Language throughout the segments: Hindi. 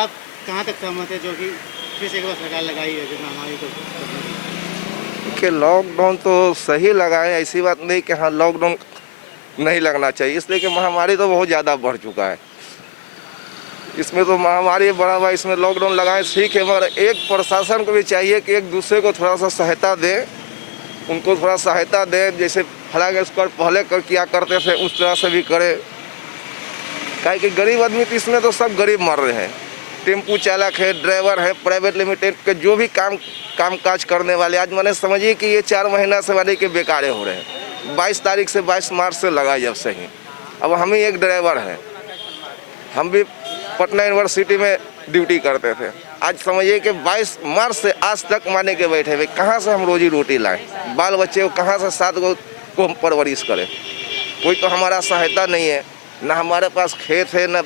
आप कहाँ तक सहमत है जो कि फिर से एक बार सरकार लगाई है जो महामारी को करने की? कि लॉकडाउन तो सही लगाए, ऐसी बात नहीं कि हाँ लॉकडाउन नहीं लगना चाहिए, इसलिए कि महामारी तो बहुत ज़्यादा बढ़ चुका है। इसमें तो महामारी बढ़ा हुआ, इसमें लॉकडाउन लगाए ठीक है, मगर एक प्रशासन को भी चाहिए कि एक दूसरे को थोड़ा सा सहायता दे, उनको थोड़ा सहायता दे, जैसे फलांगे उसको पहले किया करते थे उस तरह से भी करे। काहे कि गरीब आदमी तो इसमें तो सब गरीब मर रहे हैं। टेम्पू चालक है, ड्राइवर है, प्राइवेट लिमिटेड के जो भी काम काज करने वाले, आज मैंने समझिए कि ये 4 महीना से वाले के बेकारे हो रहे हैं। 22 तारीख से 22 मार्च से लगा जब से ही। अब हम ही एक ड्राइवर हैं, हम भी पटना यूनिवर्सिटी में ड्यूटी करते थे। आज समझिए कि 22 मार्च से आज तक माने के बैठे हुए, कहाँ से हम रोजी रोटी लाएं, बाल बच्चे को कहाँ से 7 को हम परवरिश करें। कोई तो हमारा सहायता नहीं है, ना हमारे पास खेत है, ना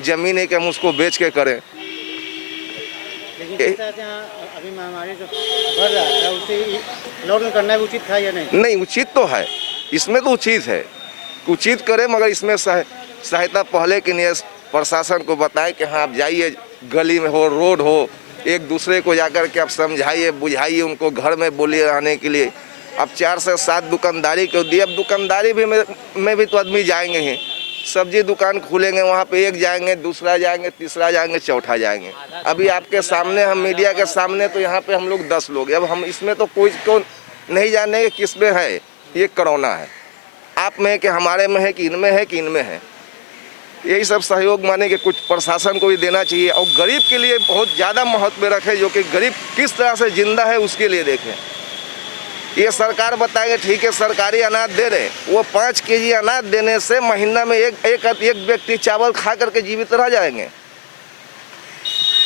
जमीन है कि हम उसको बेच के करें। लेकिन जिस तरह से अभी महामारी जो बढ़ रहा था उसे लॉकडाउन करना भी उचित था या नहीं? नहीं, उचित तो है, इसमें तो उचित है, उचित करें, मगर इसमें सहायता पहले के लिए प्रशासन को बताएं कि हाँ आप जाइए, गली में हो, रोड हो, एक दूसरे को जाकर के आप समझाइए, बुझाइए, उनको घर में बोलिए रहने के लिए। अब 4 से 7 दुकानदारी को दिए, अब दुकानदारी भी में भी तो आदमी जाएंगे ही, सब्जी दुकान खोलेंगे, वहाँ पे एक जाएंगे, दूसरा जाएंगे, तीसरा जाएंगे, चौथा जाएंगे। अभी आपके सामने, हम मीडिया के सामने, तो यहाँ पे हम लोग 10 लोग, अब हम इसमें तो कोई को नहीं जाने कि किस में है ये कोरोना है, आप में है कि हमारे में है कि इनमें है कि इनमें है। यही सब सहयोग माने कि कुछ प्रशासन को भी देना चाहिए, और गरीब के लिए बहुत ज़्यादा महत्व रखे, जो कि गरीब किस तरह से जिंदा है उसके लिए देखें। ये सरकार बताएंगे ठीक है सरकारी अनाज दे रहे, वो 5 केजी अनाज देने से महीना में एक व्यक्ति चावल खा करके जीवित रह जाएंगे।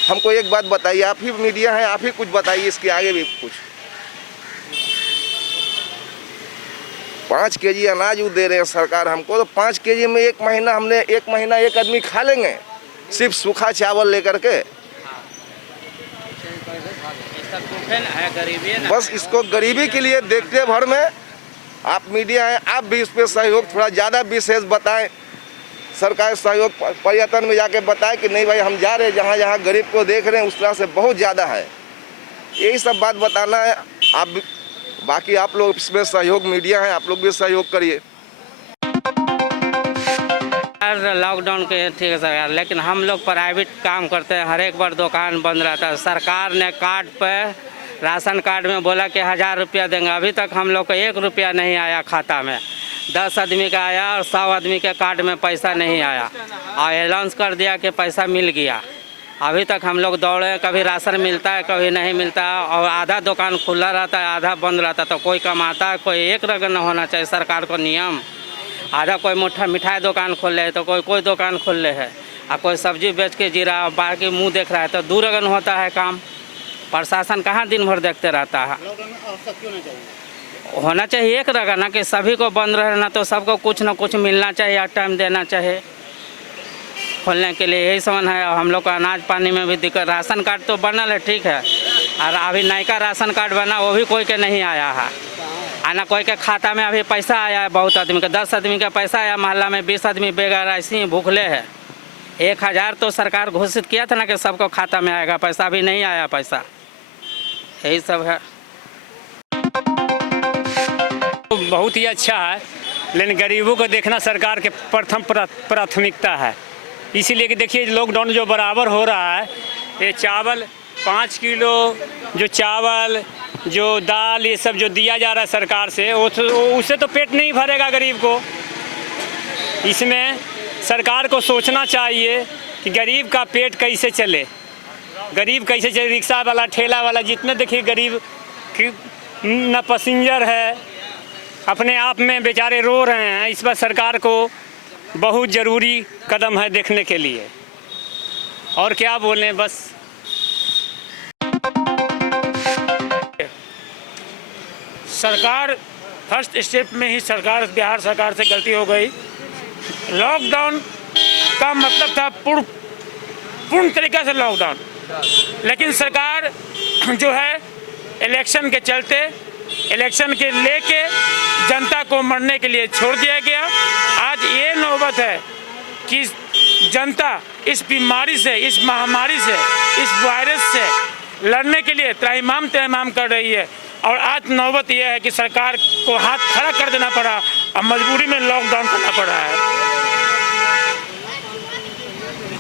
हमको एक बात बताइए, आप ही मीडिया है, आप ही कुछ बताइए इसके आगे भी कुछ। 5 केजी अनाज वो दे रहे हैं सरकार हमको, तो 5 केजी में एक महीना एक आदमी खा लेंगे, सिर्फ सूखा चावल लेकर के। बस इसको गरीबी के लिए देखते भर में आप मीडिया हैं, आप भी इस पर सहयोग थोड़ा ज़्यादा विशेष बताएं। सरकार सहयोग पर्यटन में जाके बताएं कि नहीं भाई हम जा रहे हैं, जहाँ जहाँ गरीब को देख रहे हैं उस तरह से बहुत ज़्यादा है। यही सब बात बताना है। आप बाकी आप लोग इसमें सहयोग, मीडिया है, आप लोग भी सहयोग करिए। लॉकडाउन के ठीक है सरकार, लेकिन हम लोग प्राइवेट काम करते हैं, हर एक बार दुकान बंद रहता है। सरकार ने कार्ड पे, राशन कार्ड में बोला कि 1000 रुपया देंगे, अभी तक हम लोग को 1 रुपया नहीं आया खाता में। 10 आदमी का आया और 100 आदमी के कार्ड में पैसा नहीं आया, और अनाउंस कर दिया कि पैसा मिल गया। अभी तक हम लोग दौड़े, कभी राशन मिलता है कभी नहीं मिलता, और आधा दुकान खुला रहता है आधा बंद रहता है। तो कोई कमाता है, कोई एक रगन होना चाहिए सरकार को नियम। आधा कोई मिठाई दुकान खोल रहे है तो कोई दुकान खोल रहे है, और कोई सब्जी बेच के जी रहा है, बाकी मुंह देख रहा है, तो 2 रगन होता है काम। प्रशासन कहाँ दिन भर देखते रहता है। होना चाहिए एक रगन ना, कि सभी को बंद रहना, तो सबको कुछ ना कुछ मिलना चाहिए, और टाइम देना चाहिए खोलने के लिए। यही समझ है। हम लोग को अनाज पानी में भी दिक्कत। राशन कार्ड तो बनल है ठीक है, और अभी नया राशन कार्ड बना वो भी कोई के नहीं आया है, आना कोई के खाता में अभी पैसा आया है, बहुत आदमी का 10 आदमी का पैसा आया, मोहल्ला में 20 आदमी बेघर ऐसे ही भूखले है। 1000 तो सरकार घोषित किया था ना कि सबको खाता में आएगा पैसा, अभी नहीं आया पैसा। यही सब है। बहुत ही अच्छा है, लेकिन गरीबों को देखना सरकार के प्रथम प्राथमिकता है। इसीलिए कि देखिए लॉकडाउन जो बराबर हो रहा है, ये चावल 5 किलो जो चावल, जो दाल, ये सब जो दिया जा रहा है सरकार से, उससे तो पेट नहीं भरेगा गरीब को। इसमें सरकार को सोचना चाहिए कि गरीब का पेट कैसे चले, गरीब कैसे चले। रिक्शा वाला, ठेला वाला, जितने देखिए गरीब न पैसेंजर है, अपने आप में बेचारे रो रहे हैं। इस पर सरकार को बहुत ज़रूरी कदम है देखने के लिए, और क्या बोलें बस। सरकार फर्स्ट स्टेप में ही बिहार सरकार से गलती हो गई। लॉकडाउन का मतलब था पूर्ण तरीक़े से लॉकडाउन, लेकिन सरकार जो है इलेक्शन के चलते, इलेक्शन के लेके जनता को मरने के लिए छोड़ दिया गया। आज ये नौबत है कि जनता इस बीमारी से, इस महामारी से, इस वायरस से लड़ने के लिए त्राहिमाम तहमाम कर रही है। और आज नौबत यह है कि सरकार को हाथ खड़ा कर देना पड़ा और मजबूरी में लॉकडाउन करना पड़ा है।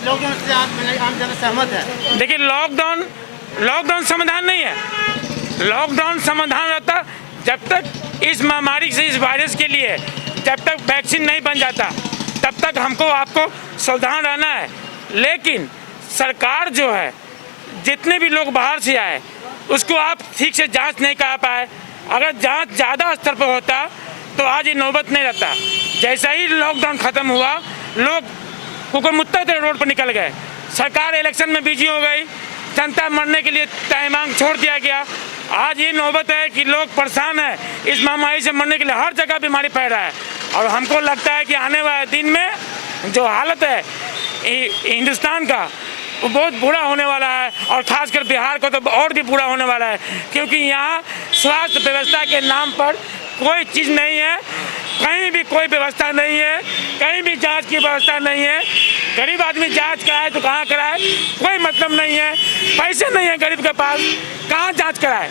लॉकडाउन से आम जनता सहमत है? देखिए, लॉकडाउन समाधान नहीं है। लॉकडाउन समाधान रहता जब तक इस महामारी से, इस वायरस के लिए जब तक वैक्सीन नहीं बन जाता, तब तक हमको आपको सावधान रहना है। लेकिन सरकार जो है, जितने भी लोग बाहर से आए उसको आप ठीक से जांच नहीं कर पाए। अगर जांच ज़्यादा स्तर पर होता तो आज ये नौबत नहीं रहता। जैसा ही लॉकडाउन ख़त्म हुआ, लोग हुकूमत रोड पर निकल गए, सरकार इलेक्शन में बिजी हो गई, जनता मरने के लिए तहमांग छोड़ दिया गया। आज ये नौबत है कि लोग परेशान हैं, इस महामारी से मरने के लिए हर जगह बीमारी फैल रहा है। और हमको लगता है कि आने वाले दिन में जो हालत है हिंदुस्तान का, वो बहुत बुरा होने वाला है। और खासकर बिहार को तो और भी बुरा होने वाला है, क्योंकि यहाँ स्वास्थ्य व्यवस्था के नाम पर कोई चीज़ नहीं है, कहीं भी कोई व्यवस्था नहीं है, कहीं भी जांच की व्यवस्था नहीं है। गरीब आदमी जांच कराए तो कहाँ कराए, कोई मतलब नहीं है। पैसे नहीं है गरीब के पास, कहाँ जांच कराए।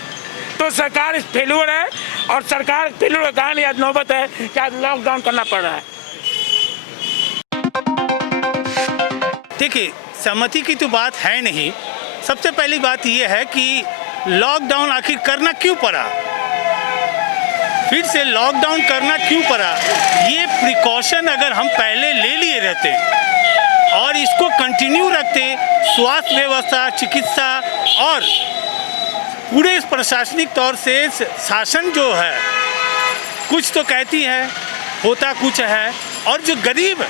तो सरकार इस फेल्यूर है, और सरकार फेल्यूर का कारण आज नौबत है कि आज लॉकडाउन करना पड़ रहा है। देखिए, सहमति की तो बात है नहीं। सबसे पहली बात यह है कि लॉकडाउन आखिर करना क्यों पड़ा, फिर से लॉकडाउन करना क्यों पड़ा। ये प्रिकॉशन अगर हम पहले ले लिए रहते और इसको कंटिन्यू रखते, स्वास्थ्य व्यवस्था, चिकित्सा और पूरे प्रशासनिक तौर से शासन जो है कुछ तो कहती है, होता कुछ है, और जो गरीब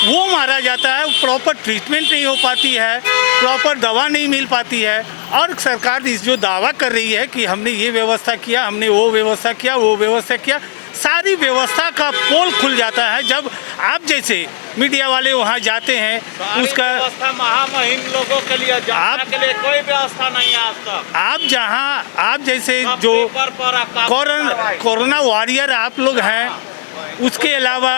वो मारा जाता है, प्रॉपर ट्रीटमेंट नहीं हो पाती है, प्रॉपर दवा नहीं मिल पाती है। और सरकार इस जो दावा कर रही है कि हमने ये व्यवस्था किया, हमने वो व्यवस्था किया, वो व्यवस्था किया, सारी व्यवस्था का पोल खुल जाता है जब आप जैसे मीडिया वाले वहाँ जाते हैं। उसका महामहिम लोगों के लिए, जनता के लिए कोई व्यवस्था नहीं है आज तक। आप जहाँ आप जैसे जो कोरोना वॉरियर आप लोग हैं, उसके अलावा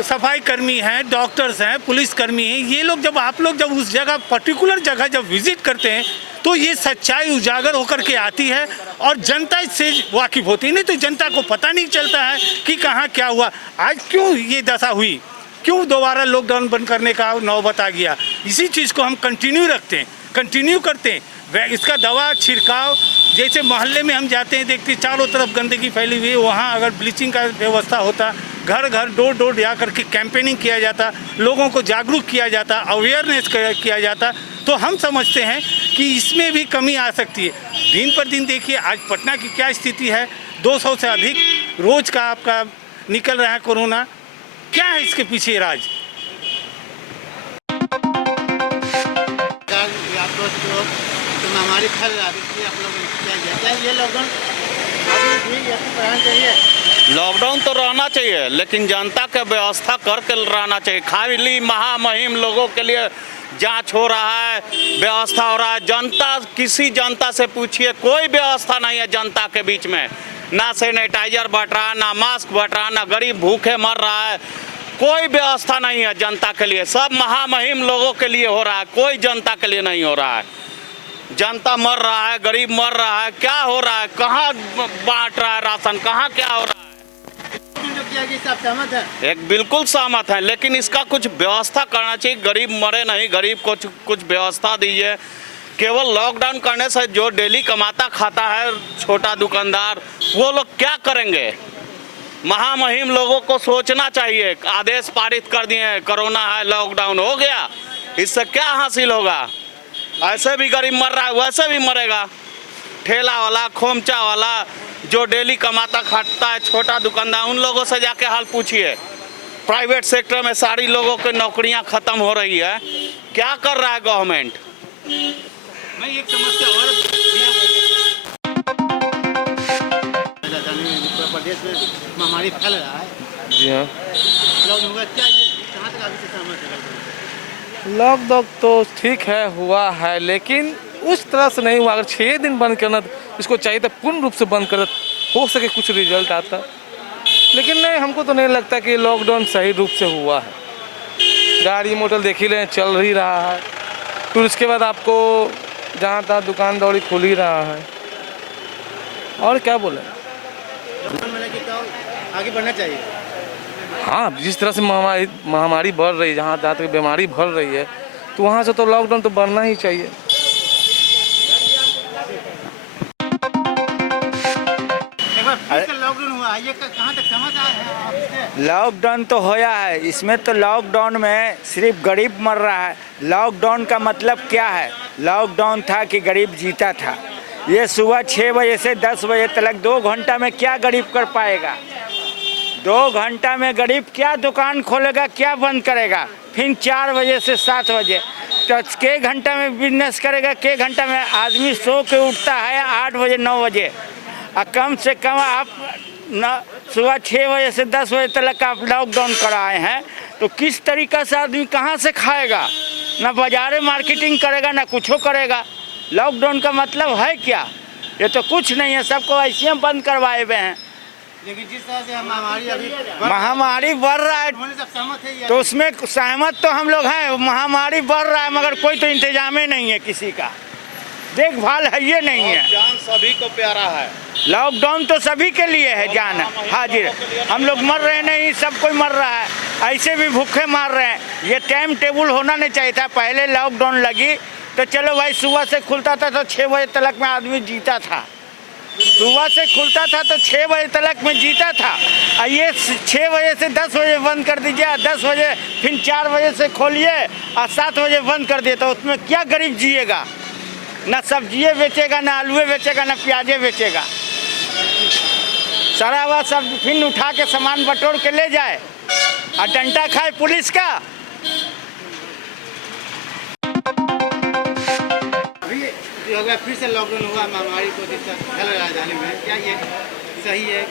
सफाई कर्मी हैं, डॉक्टर्स हैं, पुलिस कर्मी हैं, ये लोग आप लोग जब उस जगह पर्टिकुलर जगह जब विजिट करते हैं तो ये सच्चाई उजागर होकर के आती है और जनता इससे वाकिफ होती है। नहीं तो जनता को पता नहीं चलता है कि कहाँ क्या हुआ, आज क्यों ये दशा हुई, क्यों दोबारा लॉकडाउन बंद करने का नौबत आ गया। इसी चीज़ को हम कंटिन्यू रखते हैं, कंटिन्यू करते हैं। इसका दवा छिड़काव, जैसे मोहल्ले में हम जाते हैं, देखते चारों तरफ गंदगी फैली हुई है, वहाँ अगर ब्लीचिंग का व्यवस्था होता, घर घर डोर डोर जा करके कैंपेनिंग किया जाता, लोगों को जागरूक किया जाता, अवेयरनेस किया जाता, तो हम समझते हैं कि इसमें भी कमी आ सकती है। दिन पर दिन देखिए आज पटना की क्या स्थिति है, 200 से अधिक रोज का आपका निकल रहा है कोरोना। क्या है इसके पीछे राज? महामारी फैल रहा है, इसलिए आप लोग क्या ये लॉकडाउन अभी भी रहना चाहिए? लॉकडाउन तो रहना चाहिए, लेकिन जनता का व्यवस्था करके रहना चाहिए। खाली महामहिम लोगों के लिए जांच हो रहा है, व्यवस्था हो रहा है। जनता, किसी जनता से पूछिए, कोई व्यवस्था नहीं है जनता के बीच में। ना सैनिटाइजर बट रहा, ना मास्क बट रहा, ना गरीब भूखे मर रहा है। कोई व्यवस्था नहीं है जनता के लिए, सब महामहिम लोगों के लिए हो रहा है, कोई जनता के लिए नहीं हो रहा है। जनता मर रहा है, गरीब मर रहा है, क्या हो रहा है, कहाँ बांट रहा है राशन, कहाँ क्या हो रहा है। जो किया गया आप सहमत है? एक बिल्कुल सहमत है, लेकिन इसका कुछ व्यवस्था करना चाहिए। गरीब मरे नहीं, गरीब को कुछ व्यवस्था दीजिए। केवल लॉकडाउन करने से जो डेली कमाता खाता है छोटा दुकानदार, वो लोग क्या करेंगे। महामहिम लोगों को सोचना चाहिए। आदेश पारित कर दिए, कोरोना है, लॉकडाउन हो गया, इससे क्या हासिल होगा। ऐसे भी गरीब मर रहा है, वैसे भी मरेगा। ठेला वाला, खोमचा वाला, जो डेली कमाता खाता है, छोटा दुकानदार, उन लोगों से जाके हाल पूछिए। प्राइवेट सेक्टर में सारी लोगों की नौकरियां खत्म हो रही है, क्या कर रहा है गवर्नमेंट। मैं एक समस्या और प्रदेश में महामारी फैल रहा है, जी हाँ, लॉकडाउन होगा क्या, ये कहाँ तक अभी से सहमत है? लॉकडाउन तो ठीक है, हुआ है, लेकिन उस तरह से नहीं हुआ। अगर 6 दिन बंद करना, इसको चाहिए था पूर्ण रूप से बंद कर, हो सके कुछ रिजल्ट आता। लेकिन नहीं, हमको तो नहीं लगता कि लॉकडाउन सही रूप से हुआ है। गाड़ी मोटर देख ही रहे चल ही रहा है। फिर उसके बाद आपको जहाँ तहाँ दुकान दौड़ी खुल ही रहा है, और क्या बोले। आगे बढ़ना चाहिए। हाँ, जिस तरह से महामारी बढ़ रही है, जहाँ तक बीमारी बढ़ रही है, तो वहाँ से तो लॉकडाउन तो बढ़ना ही चाहिए। एक बार फिर से लॉकडाउन हुआ, ये कहाँ तक समझ आया है आपसे? लॉकडाउन तो होया है, इसमें तो लॉकडाउन में सिर्फ गरीब मर रहा है। लॉकडाउन का मतलब क्या है? लॉकडाउन था कि गरीब जीता था। ये सुबह 6 बजे से 10 बजे तक 2 घंटा में क्या गरीब कर पाएगा? 2 घंटा में गरीब क्या दुकान खोलेगा, क्या बंद करेगा? फिर 4 बजे से 7 बजे तो के घंटा में बिजनेस करेगा? के घंटा में आदमी सो के उठता है 8 बजे 9 बजे, और कम से कम आप सुबह 6 बजे से 10 बजे तक आप लॉकडाउन कराए हैं, तो किस तरीक़ा से आदमी कहाँ से खाएगा? ना बाजारे मार्केटिंग करेगा, ना कुछ करेगा। लॉकडाउन का मतलब है क्या? ये तो कुछ नहीं है, सबको ऐसे ही बंद करवाए हुए हैं। लेकिन जिस तरह से महामारी बढ़ रहा है सहमत है, तो उसमें सहमत तो हम लोग हैं। महामारी बढ़ रहा है मगर कोई तो इंतजाम ही नहीं है, किसी का देखभाल है ये नहीं है। जान सभी को प्यारा है। लॉकडाउन तो सभी के लिए है, जान हाजिर। हम लोग मर रहे नहीं, सब कोई मर रहा है, ऐसे भी भूखे मार रहे हैं। ये टाइम टेबल होना नहीं चाहिए था। पहले लॉकडाउन लगी तो चलो भाई, सुबह से खुलता था तो 6 बजे तक में आदमी जीता था। सुबह से खुलता था तो 6 बजे तक में जीता था, और ये 6 बजे से 10 बजे बंद कर दीजिए, 10 बजे फिर 4 बजे से खोलिए और 7 बजे बंद कर दिए, तो उसमें क्या गरीब जिएगा? ना सब्जियाँ बेचेगा, ना आलूए बेचेगा, ना प्याजे बेचेगा। सारा वह सब फिर उठा के सामान बटोर के ले जाए और डंडा खाए पुलिस का। अभी जो अगर फिर से लॉकडाउन हुआ, महामारी को फैल राजधानी में, क्या ये सही है?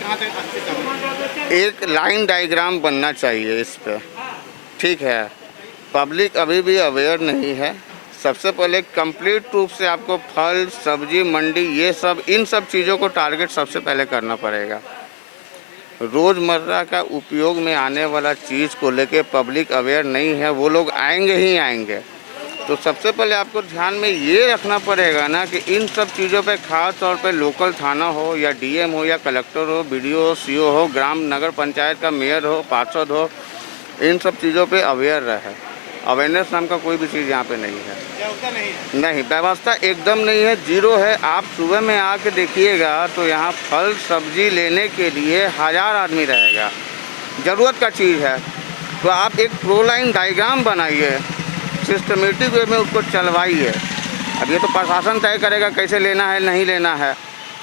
कहाँ तक अच्छे समझ? एक लाइन डायग्राम बनना चाहिए इस पर, ठीक है। पब्लिक अभी भी अवेयर नहीं है। सबसे पहले कंप्लीट रूप से आपको फल सब्जी मंडी ये सब इन सब चीज़ों को टारगेट सबसे पहले करना पड़ेगा। रोज़मर्रा का उपयोग में आने वाला चीज़ को लेके पब्लिक अवेयर नहीं है, वो लोग आएंगे ही आएंगे। तो सबसे पहले आपको ध्यान में ये रखना पड़ेगा ना कि इन सब चीज़ों पे खास तौर पे लोकल थाना हो या डीएम हो या कलेक्टर हो, बीडीओ हो, सीओ हो, ग्राम नगर पंचायत का मेयर हो, पार्षद हो, इन सब चीज़ों पे अवेयर रहे। अवेयरनेस नाम का कोई भी चीज़ यहाँ पे नहीं है। नहीं, व्यवस्था एकदम नहीं है, जीरो है। आप सुबह में आके देखिएगा तो यहाँ फल सब्जी लेने के लिए 1000 आदमी रहेगा। ज़रूरत का चीज़ है तो आप एक प्रो लाइन डायग्राम बनाइए, सिस्टमेटिक वे में उसको चलवाइए। अब ये तो प्रशासन तय करेगा कैसे लेना है नहीं लेना है,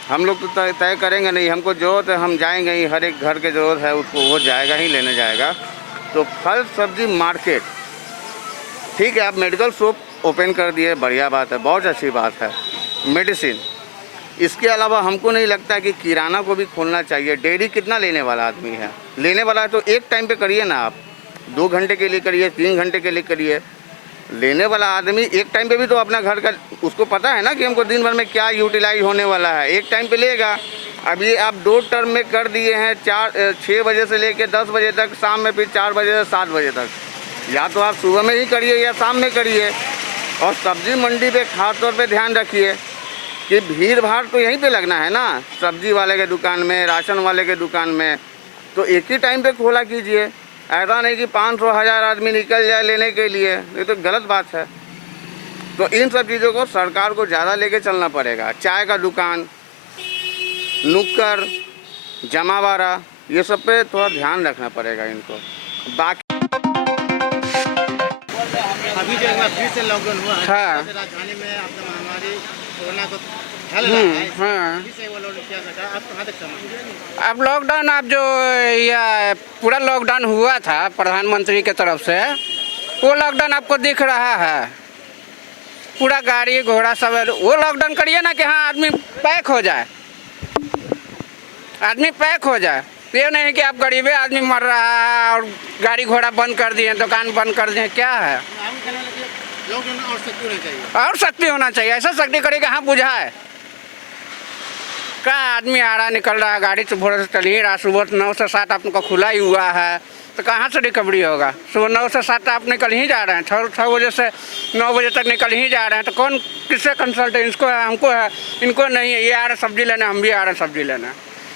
हम लोग तो तय करेंगे नहीं। हमको ज़रूरत है, हम जाएंगे ही, हर एक घर के ज़रूरत है उसको, वो जाएगा ही लेने जाएगा। तो फल सब्जी मार्केट, ठीक है। आप मेडिकल शॉप ओपन कर दिए, बढ़िया बात है, बहुत अच्छी बात है। मेडिसिन, इसके अलावा हमको नहीं लगता कि किराना को भी खोलना चाहिए। डेयरी कितना लेने वाला आदमी है? लेने वाला है तो एक टाइम पे करिए ना, आप 2 घंटे के लिए करिए, 3 घंटे के लिए करिए। लेने वाला आदमी एक टाइम पे भी तो अपना घर का उसको पता है ना कि हमको दिन भर में क्या यूटिलाइज होने वाला है, एक टाइम पे लेगा। अब ये आप 2 टर्म में कर दिए हैं, 6 बजे से लेके 10 बजे तक, शाम में फिर 4 बजे से 7 बजे तक। या तो आप सुबह में ही करिए या शाम में करिए। और सब्जी मंडी पे खास तौर पे ध्यान रखिए कि भीड़ भाड़ तो यहीं पे लगना है ना, सब्जी वाले के दुकान में, राशन वाले के दुकान में। तो एक ही टाइम पे खोला कीजिए, ऐसा नहीं कि 500-1000 आदमी निकल जाए लेने के लिए, ये तो गलत बात है। तो इन सब चीज़ों को सरकार को ज़्यादा लेके चलना पड़ेगा। चाय का दुकान, नुक्कड़, जमावाड़ा, ये सब पे थोड़ा ध्यान रखना पड़ेगा इनको। बाकी अभी जो एक बार फिर से लॉकडाउन हुआ है, हाँ। राजधानी में आपका महामारी कोरोना को फैल रहा है, हाँ। फिर से वो लॉकडाउन किया गया, आप कहाँ तक समझ? अब लॉकडाउन, अब जो यह पूरा लॉकडाउन हुआ था प्रधानमंत्री के तरफ से, वो लॉकडाउन आपको दिख रहा है। पूरा गाड़ी घोड़ा सब, वो लॉकडाउन करिए ना कि हाँ आदमी पैक हो जाए, आदमी पैक हो जाए। ये नहीं कि आप गरीबे आदमी मर रहा है और गाड़ी घोड़ा बंद कर दिए, दुकान बंद कर दिए, क्या है? लॉकडाउन और सख्ती होना चाहिए, और सख्ती होना चाहिए। ऐसा सख्ती करेगा हाँ बुझाए क्या? आदमी आ रहा निकल रहा है, गाड़ी तो भोर से चल ही रहा, सुबह 9 से 7 आपको खुला ही हुआ है, तो कहाँ से रिकवरी होगा? सुबह 9 से 7 आप निकल ही जा रहे हैं, 6 बजे से 9 बजे तक निकल ही जा रहे हैं, तो कौन किससे कंसल्ट है? इसको है, हमको है, इनको नहीं है। ये आ रहे सब्जी लेना, हम भी आ रहे हैं सब्जी लेना,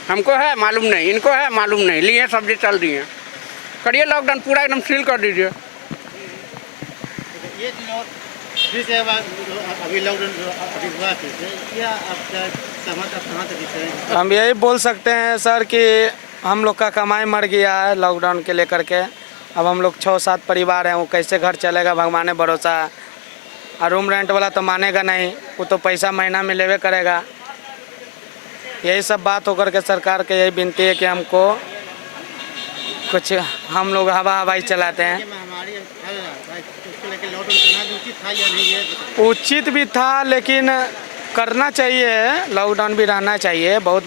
हमको है मालूम नहीं, इनको है मालूम नहीं, लिए सब्जी चल रही है। करिए लॉकडाउन पूरा एकदम सील कर दीजिए। ये फिर से अभी लॉकडाउन अभी हुआ फिर से, क्या आपका सहमत आप कहाँ तक इससे? हम यही बोल सकते हैं सर कि हम लोग का कमाई मर गया है लॉकडाउन के लेकर के। अब हम लोग 6-7 परिवार हैं, वो कैसे घर चलेगा भगवान भरोसा। और रूम रेंट वाला तो मानेगा नहीं, वो तो पैसा महीना में लेवे करेगा। यही सब बात होकर के सरकार के यही विनती है कि हमको कुछ, हम लोग हवाई चलाते हैं। ये महामारी फैल रहा है, उसको लेकर लॉकडाउन करना भी उचित था या नहीं, ये उचित भी था लेकिन करना चाहिए, लॉकडाउन भी रहना चाहिए। बहुत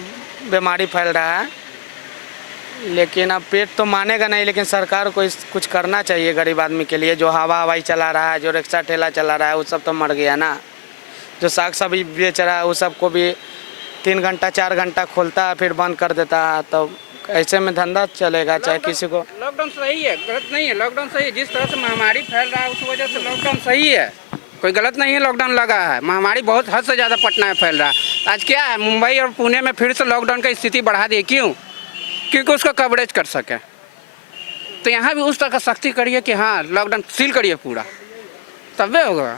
बीमारी फैल रहा है, लेकिन अब पेट तो मानेगा नहीं, लेकिन सरकार को कुछ करना चाहिए गरीब आदमी के लिए। जो हवाई चला रहा है, जो रिक्शा ठेला चला रहा है, वो सब तो मर गया ना। जो साग सब्जी बेच रहा है, वो सबको भी 3 घंटा 4 घंटा खोलता है फिर बंद कर देता है, तो ऐसे में धंधा चलेगा चाहे किसी को। लॉकडाउन सही है, गलत नहीं है। लॉकडाउन सही है, जिस तरह से महामारी फैल रहा है उस वजह से लॉकडाउन सही है, कोई गलत नहीं है। लॉकडाउन लगा है, महामारी बहुत हद से ज़्यादा पटना में फैल रहा है। आज क्या है, मुंबई और पुणे में फिर से लॉकडाउन की स्थिति बढ़ा दी। क्यों? क्योंकि उसका कवरेज कर सके। तो यहाँ भी उस तरह का सख्ती करिए कि हाँ लॉकडाउन सील करिए पूरा, तब होगा।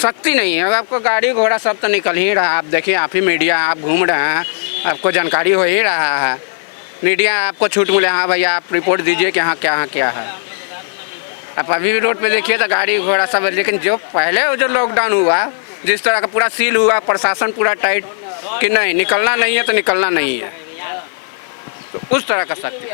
सख्ती नहीं है, आपको गाड़ी घोड़ा सब तो निकल ही रहा है। आप देखिए, आप ही मीडिया, आप घूम रहे हैं, आपको जानकारी हो ही रहा है। मीडिया आपको छूट मिले, हाँ भैया आप रिपोर्ट दीजिए कि हाँ क्या है। आप अभी भी रोड पे देखिए तो गाड़ी घोड़ा सब है। लेकिन जो पहले जो लॉकडाउन हुआ, जिस तरह का पूरा सील हुआ, प्रशासन पूरा टाइट कि नहीं निकलना नहीं है तो निकलना नहीं है, तो उस तरह का सख्ती।